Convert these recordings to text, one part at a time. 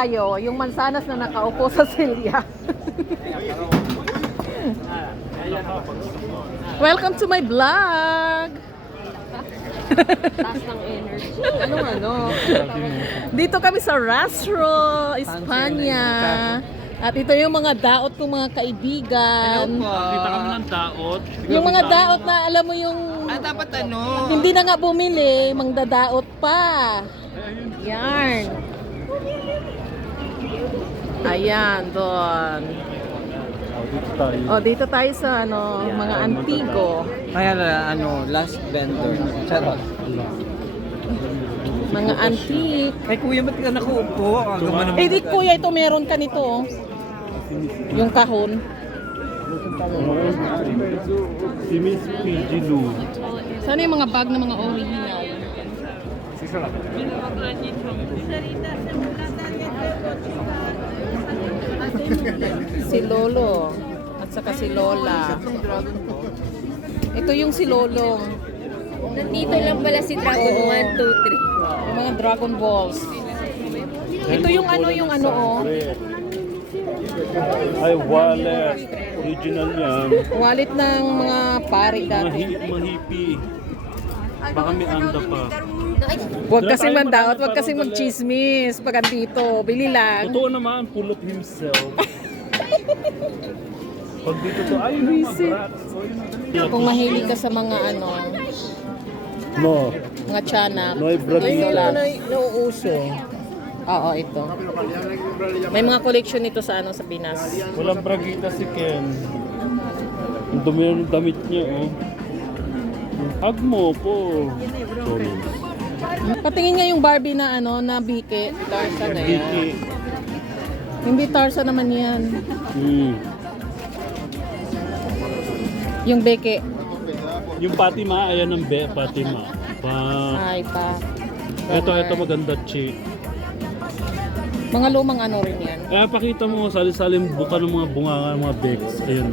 tayo, yung mansanas na nakaupo sa silya. Welcome to my vlog! Taas ng energy. Ano? Dito kami sa Rastro, Espanya. At ito yung mga daot kong mga kaibigan. Kita kami ng daot. Yung mga daot na alam mo yung Dapat ano? hindi na nga bumili, mangdadaot pa. Yarn. Ayan, doon. Dito tayo. O, dito tayo sa mga antigo. Kaya last vendor. Charot. Mga antique. Kay kuya, ba't ka nakuupo? Eh, di kuya, ito meron ka nito. Oh. Yung kahon. Si Miss PG Lou. Sana yung mga bag na mga original. Si Lolo. At saka si Lola. Ito yung si Lolong. Nandito lang pala si Dragon 1, 2, 3. Yung mga Dragon Balls. Ito yung oh. Ay, wallet. Original yan. Wallet ng mga pari dati. Mahipi. Baka may anda pa. Huwag kasi mandaot, huwag kasi magchismis pag andito. Bili lang. Totoo naman, full of himself. Pag dito to, ay, Visit. mga Kung mahilig ka sa mga No. mga tiyanak. No, ito lang. Nauuso. Oo, ito. May mga collection nito sa sa Pinas. Walang bragita si Ken. Ang dumi ng damit niya, oh. Hug mo po. Sorry. Patingin nga yung Barbie na na bike. Tarzan na yan. Diki. Hindi Tarzan naman yan. Yung beke. Yung Fatima, ayan ang Fatima. Ay pa. Ito maganda, chick. Mga lumang rin yan. Kaya pakita mo, sali-saling buka ng mga bunganga ng mga bags. Ayan.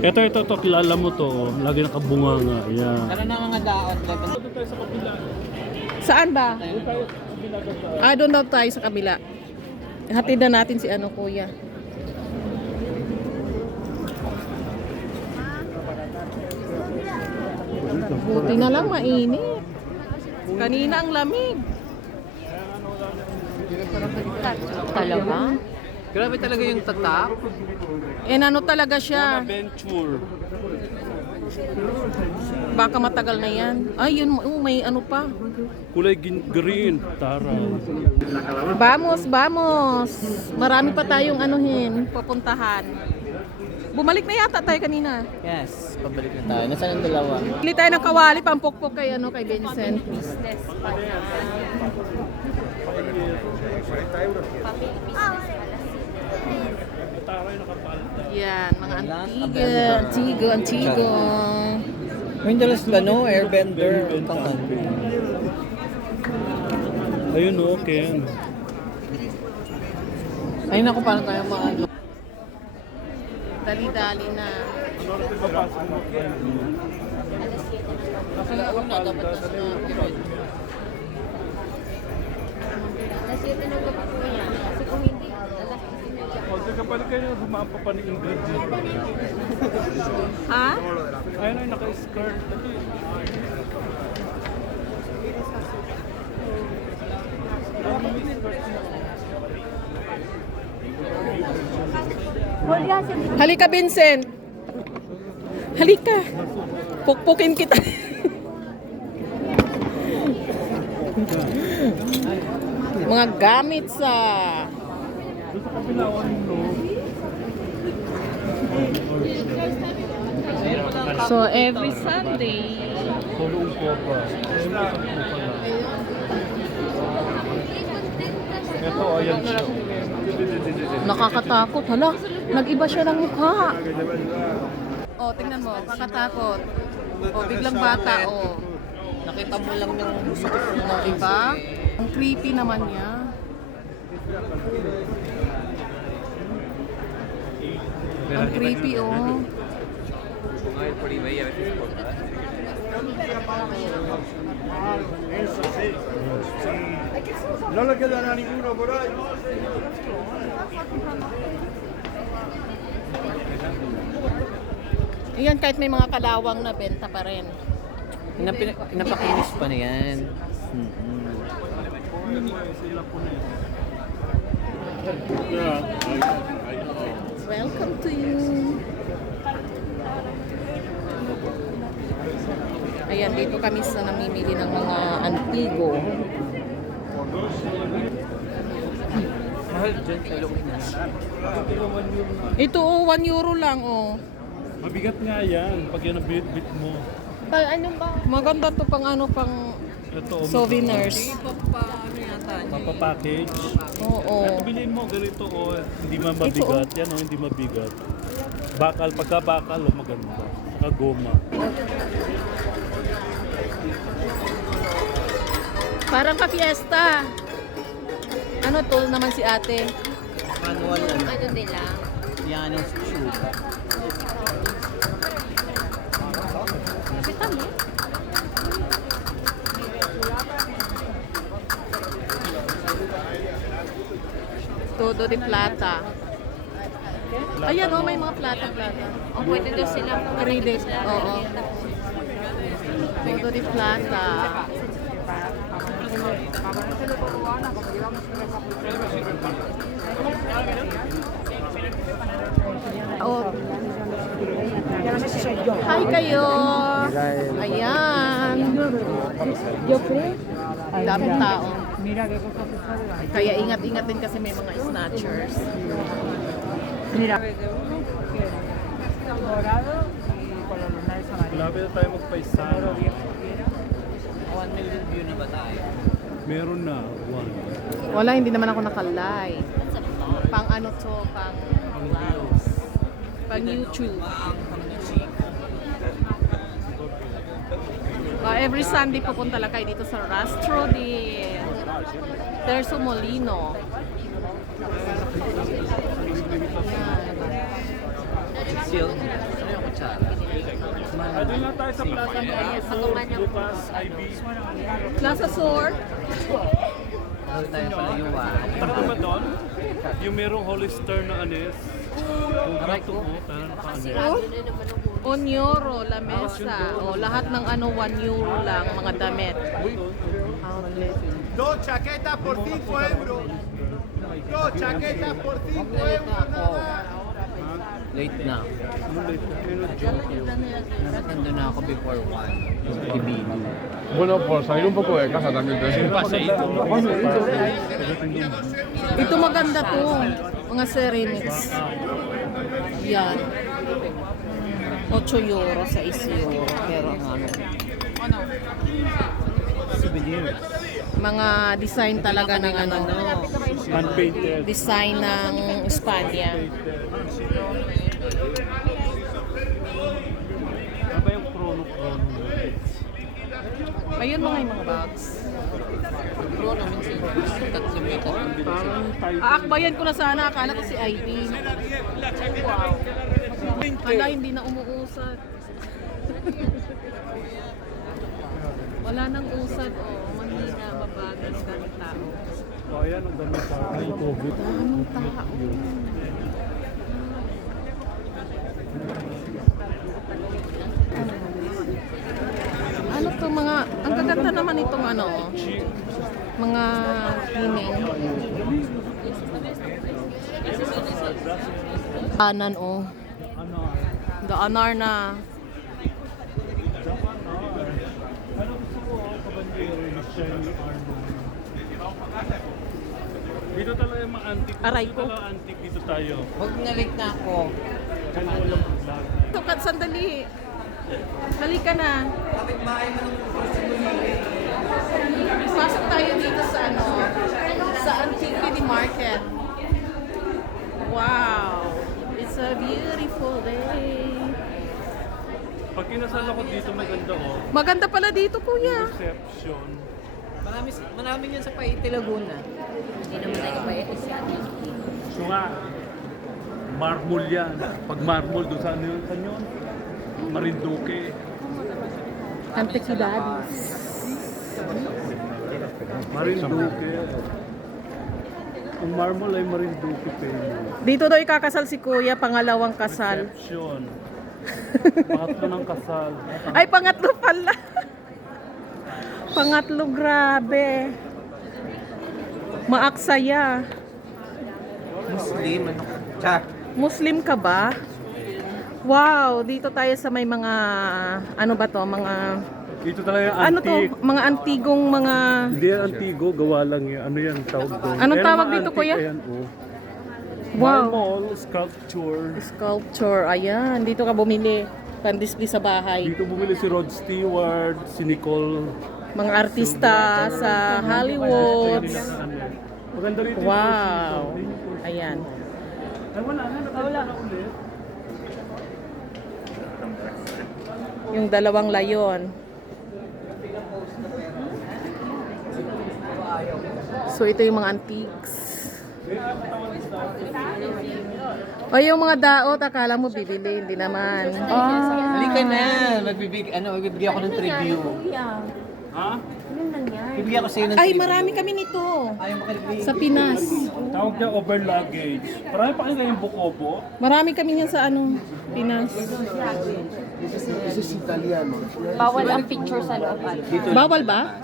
Ito, kilala mo to. Oh. Lagi nakabunganga. Ayan. Ano na mga daot? Saan ba? Doon daw tayo sa kabila. Hatid na natin si kuya. Buti na lang mainit. Kanina ang lamig. Talaga? Grabe talaga yung tatak. Talaga siya. Venture. Baka matagal na yan. Ay, yun, may pa. Kulay green. Taray. Vamos. Marami pa tayong pupuntahan. Bumalik na yata tayo kanina. Yes, pabalik na tayo. Nasaan ang dalawa? Bili tayo ng kawali, pampukpok kay kay Vincent. Business pa na. Yan, mga antigo. May dalas airbender. Ayun, okay. Ayun ako, paano tayo Dali-dali na. Kasi ito nung kapag ko yan. Kasi kung hindi, alas Huwag kapag kayo humapa pa ni Ingrid dito. Ha? Ayun ay naka-skirt. Halika, Vincent. Halika. Pukpukin kita. Mga gamit sa So every Sunday Tulong po pa. Ito, ayan siya. nakakatakot. Hala, nag-iba siya ng mukha. Oh, tingnan mo, kakatakot. Oh, biglang bata, oh. Nakita mo lang yung Diba? Ang creepy naman niya. Ang creepy, oh. No le quedará ninguno por ahí. Ayan, kahit may mga kalawang na benta pa rin. Inapakinis pa na yan. Welcome to you. Ayan, dito kami sa namimili ng mga antigo. Mahal dyan sa loob na. Ito oh, 1 euro lang oh. Mabigat nga yan pag yan ang bit mo. Ano ba? Maganda to pang ano, pang Ito, souvenirs. Papapackage. Oo. Bilhin mo ganito o hindi man mabigat. Yan o, hindi mabigat. Bakal, pagka bakal o maganda. Saka goma. Parang ka-fiesta. Ano to naman si ate? Manual ano. Ano nila? Piano shoe. Kita mo? Todo de plata. Ayan oh, may mga plata-plata. O pwede daw sila. Credit. Oo. Todo de plata. Oh. Hi kayo. Ayan. Daming tao. Kaya ingat-ingat din kasi may mga snatchers. Malapit na tayo magpaisano. 1 million view na ba tayo? Meron na. One. Wala, hindi naman ako nakalay. Pang ano to, pang vlogs. Pang YouTube. Every Sunday pupunta lang kayo dito sa Rastro de Terzo Molino. Seal. Ano yung kutsara? Doon na tayo sa Plaza Bukas, IB. Plaza Sur. Mahal tayo palayuan. Takbo ba doon? Yung merong Hollister na anes. Aray ko. Parang naka-anes. Sigado na naman ang ulo. Onyoro, lamesa. O, lahat ng ano, 1 euro lang, mga damit. Outlet. Dos chaquetas por 5 euros. Dos chaquetas por 5 euros nada. Late na. Nandun na ako before 1. Yung Ibido. Bueno, por salir un poco de casa también. Ito maganda to. Mga ceramics. Yan. 8 euro sa 6 euro. Pero ang ano. Souvenirs. Mga design talaga ng ano. Hand-painted. Design ng Espanya. Ano ba yung chrono? Ayun mga bags. Pro namin si 3 meter ang bilis. Parang tayo. Aakbayan ko na sana. Akala ko si ID. Wow. Hala, hindi na umuusad. Wala nang usad. Oh, mahina, mabagal, daming tao. O ayan, ang dami sa akin. COVID. Daming tao. Ano to mga, ang gaganda naman itong ano, mga hining. Kanan oh. Ano? Daanar na. Ano gusto ko? Kabandero, Michelle Arnold. Dito talaga yung mga antique. Aray Dito ko. talaga antique dito tayo. Huwag na late na ako. Kaya walang vlog. Tukat, sandali. Halika na. Pasok tayo dito sa ano, sa Antiquity Market. Wow! It's a beautiful day. Pag kinasal ako dito, maganda oh. Maganda pala dito, kuya. Reception. Marami yan sa Paite, Laguna. Hindi naman tayo pa-edit siya. So nga, marmol yan. Pag marmol, doon sa ano yun? Saan yun? Marinduque. Antiquidades. Marinduque. Ang marble ay Marinduque famous. Dito daw ikakasal si Kuya, pangalawang kasal. Reception. Pangatlo ng kasal. Ay, pangatlo pala. Pangatlo, grabe. Maaksaya. Muslim, ano? Chak. Muslim ka ba? Wow, dito tayo sa may mga, ano ba to, mga, Ito talaga yung ano to, antique. mga antigong mga, Hindi yan antigo, gawa lang yan. Ano yan tawag doon? Anong Pero tawag mga dito, antique, kuya? Ayan, oh. wow, Marble, sculpture. sculpture, ayan, dito ka bumili, pan-display sa bahay. Dito bumili si Rod Stewart, si Nicole. Mga artista sa Hollywood. Maganda rin yung Wow, ayan. Ay, wala na, nakawala na ulit. Yung dalawang layon. So ito yung mga antiques. O yung mga daot, akala mo bibili, hindi naman. Halika na. Magbibigay ako ng tribute. Ha? Bibigyan ko sa'yo ng Ay, tribute. marami kami nito. Ayaw makalibig. Sa Pinas. Tawag niya over luggage. Marami pa kayo yung bukobo. Marami kami niyan sa ano, Pinas. Bawal ang picture sa loob. Bawal ba?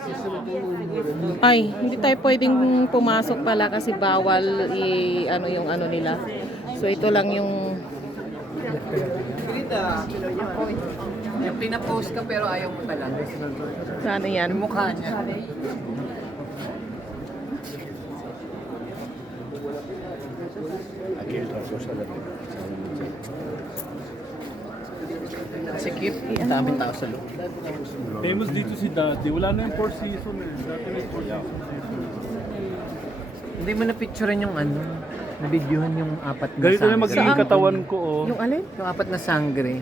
Ay, hindi tayo pwedeng pumasok pala kasi bawal ano yung ano nila. So ito lang yung Yung pinapost ka pero ayaw mo talaga. ano yan. Yung mukha niya. Kasi cute. Ang daming tao sa loob. Famous dito si Daddy. Wala na yung 4 season eh. Dati may 4 season. Hindi mo na-picturean yung ano. Na-videohan yung apat na Ganito na sangre. magiging katawan ko oh. Yung alin? Yung apat na sangre.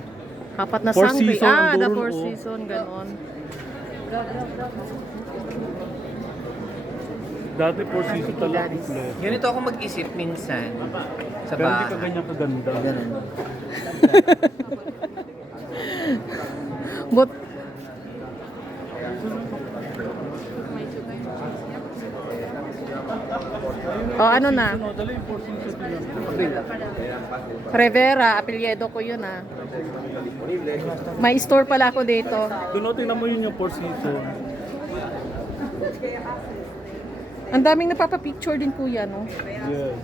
Apat na Four sangre. season, Ah, the andun, four oh. season, ganon. Dati 4 season talaga kompleto. Ganito ako mag-isip minsan. Sa Pero hindi ka bahay. ganyan kaganda. Ganun. But, ano na? Ano, dala yung 4 season din. Kabila. Rivera, apelyedo ko yun ah. May store pala ako dito. Doon o, tingnan mo yun yung 4 season. Ang daming napapapicture din kuya, no? Yes.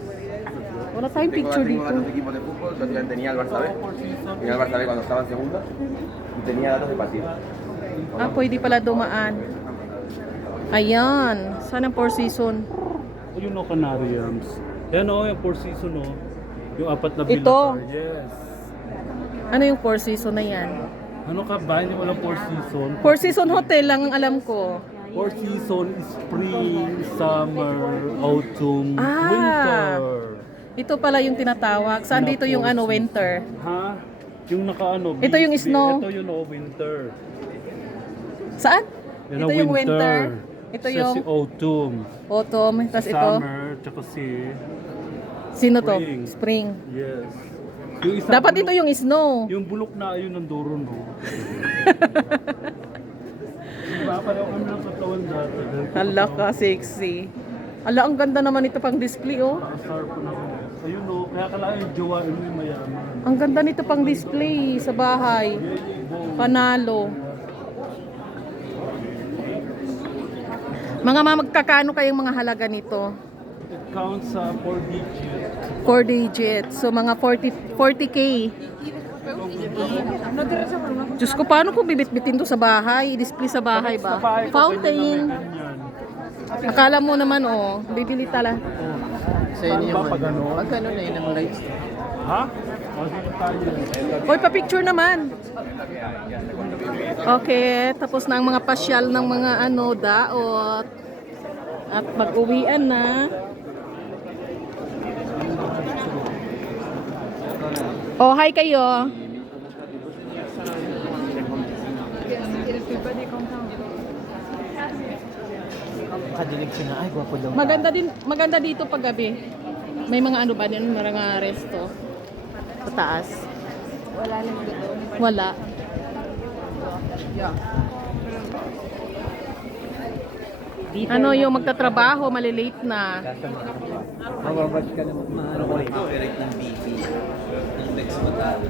Wala tayong picture dito. Otros equipos de fútbol, yo tenía el Barça B. Tenía el Barça B cuando estaba en segunda y tenía datos de partido. Ah, pwede pala dumaan. Ayan. Saan ang four season? O yun o, Canariums. Yan o, yung 4 season o. Yung apat na Ito? bilatar. Yes. Ano yung four season na yan? Ano ka ba? Hindi walang 4 season. Four season hotel lang ang alam ko. 4 season is spring, summer, autumn, Ah. winter. Ito pala yung tinatawag. Saan dito yung ano, winter? Ha? Yung naka-ano? Ito yung snow? Ito yung winter. Saan? Yan Ito ang yung winter. Ito Siya yung si autumn. autumn. Tapos ito, Summer, tsaka si... sino to? Spring. Spring. Yes. Yung isa Dapat bulok- ito yung snow. Yung bulok na ayun ng duro, no? Diba? Pareho kami ng katawan dati. Hala ka, sexy. Ala, ang ganda naman ito pang display, oh. Nakasar po na kami. Ayun, no? Kaya kailangan yung jowain mo yung mayaman. Ang ganda nito pang display sa bahay. Panalo. Mga magkakano kayong mga halaga nito? It counts sa 4 digits. 4 digits. So mga 40k. Diyos ko, paano kung bibit-bitin to sa bahay? Display sa bahay ba? Sa bahay ko, Fountain. ganyan. Akala mo naman, oh, bibili tala. Sa inyo yung Pag ano? Pag ano na yun ang lights. Ha? Masito tayo. Oy, pa-picture naman. Okay, tapos na ang mga pasyal ng mga ano, daot. At mag-uwian na. Oh, hi kayo. Kadilig siya na, ay, gwapo daw. Maganda dito pag gabi. May mga ano ba din, mga resto sa taas. Wala nang dito. Wala. Ano yung magtatrabaho, malilate na. Mababash ka naman. Maano ko rin. Direct ng BB. Ng Lex Matalo.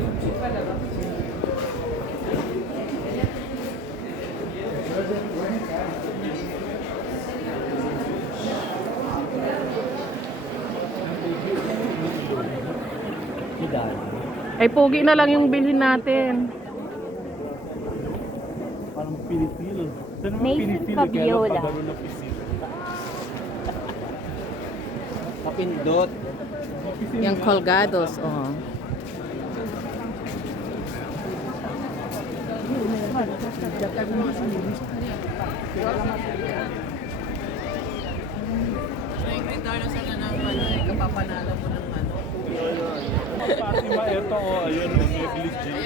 Ay, pogi na lang yung bilhin natin. Parang Pilipino. Saan naman Nathan Pilipino? Fabiola. Kaya pagano na pisil. Kapindot. Yung colgados, oh. Kapapanala mo ng ano. Fatima, eto oh, ayun, negligee.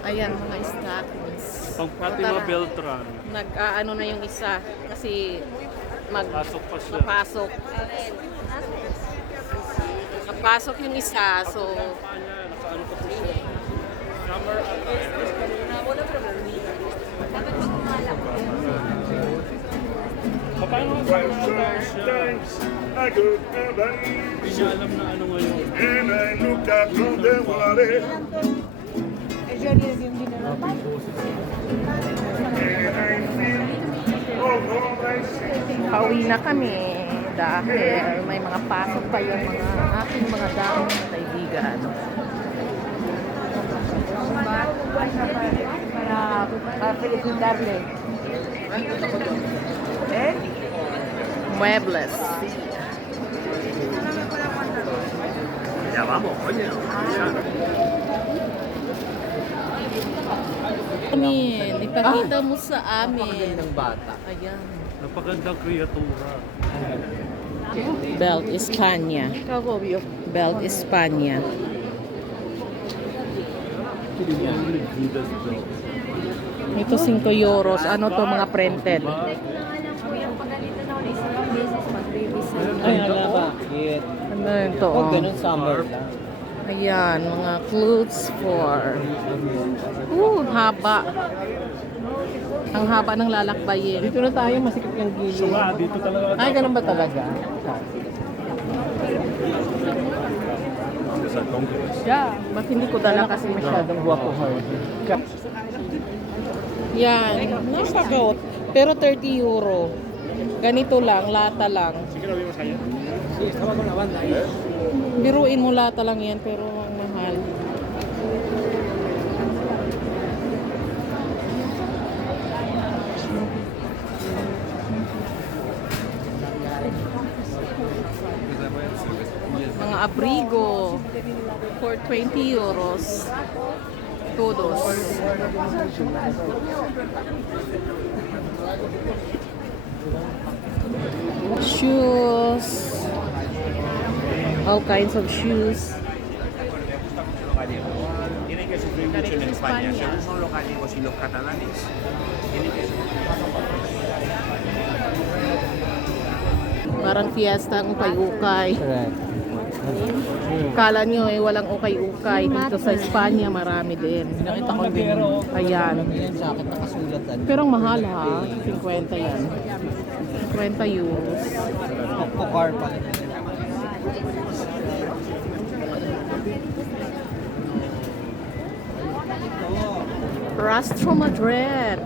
Ayan, mga stockings. Pang Fatima Tara. Beltran. Nag-ano na yung isa kasi Pasok pa siya. magpapasok. Napasok yung isa, so Nakaano pa po siya. Summer Paano nga summer attire siya? Hindi niya alam na ano ngayon. pauwi na kami dahil may mga pasok pa yung mga aking mga daong kaibigan. Para felicitarle. Muebles. Amin, ipakita mo sa amin. Ng bata. Ayan. Napagandang kreatura. Belt España. Belt España. Judas belt. Ito 5 euros. Ano to, mga printed? Kuya, pag ganito na ulit sa business, mag-revisit. Ay, ala, bakit? Ano ito? Oh, Oh. ganun summer lang. Ayan, mga clothes for... haba. Ang haba ng lalakbayin. Dito na tayo, masikip yung So gilid. nga, dito talaga. Ay, ganun ba talaga? Sa Congress. Ba't hindi ko dala kasi masyadong Guwapo hard. Yan, nasagot. Pero 30 euro. Ganito lang, lata lang. Sige, tama ko naman. Biruin mo lata lang yan, pero ang mahal. Mga abrigo for 20 euros. Todos. Shoes. All kinds of shoes. Tienen que sufrir mucho en España. Según son los gallegos y los catalanes, tienen que sufrir. Parang fiesta ang ukay-ukay. Correct. Kala nyo walang ukay-ukay. Dito sa Espanya marami din. Nakita ko din. Ayan. Yan sa akin nakasulat. Pero ang mahal ha. 50 yan. 50 euros. Kokar pa. Rastro Madrid.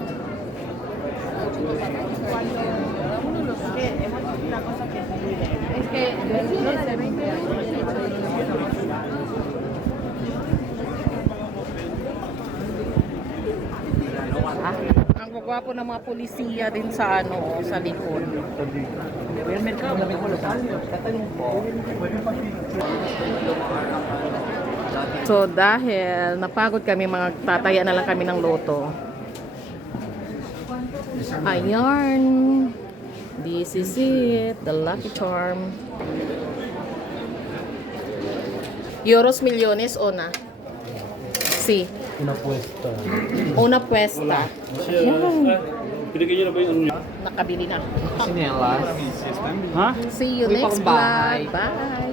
Ang gagwapo ng mga pulisiya din sa ano, sa likod. So dahil napagod kami, magtataya na lang kami ng loto. Ayan. This is it, the lucky charm. Euros millones una. Si. Pinapuesto. Una puesta. Pinigyan niyo na ba yung ano niyo? Nakabili na. Sinelas. Ha? See you Uy, next pang bahay. vlog. Bye.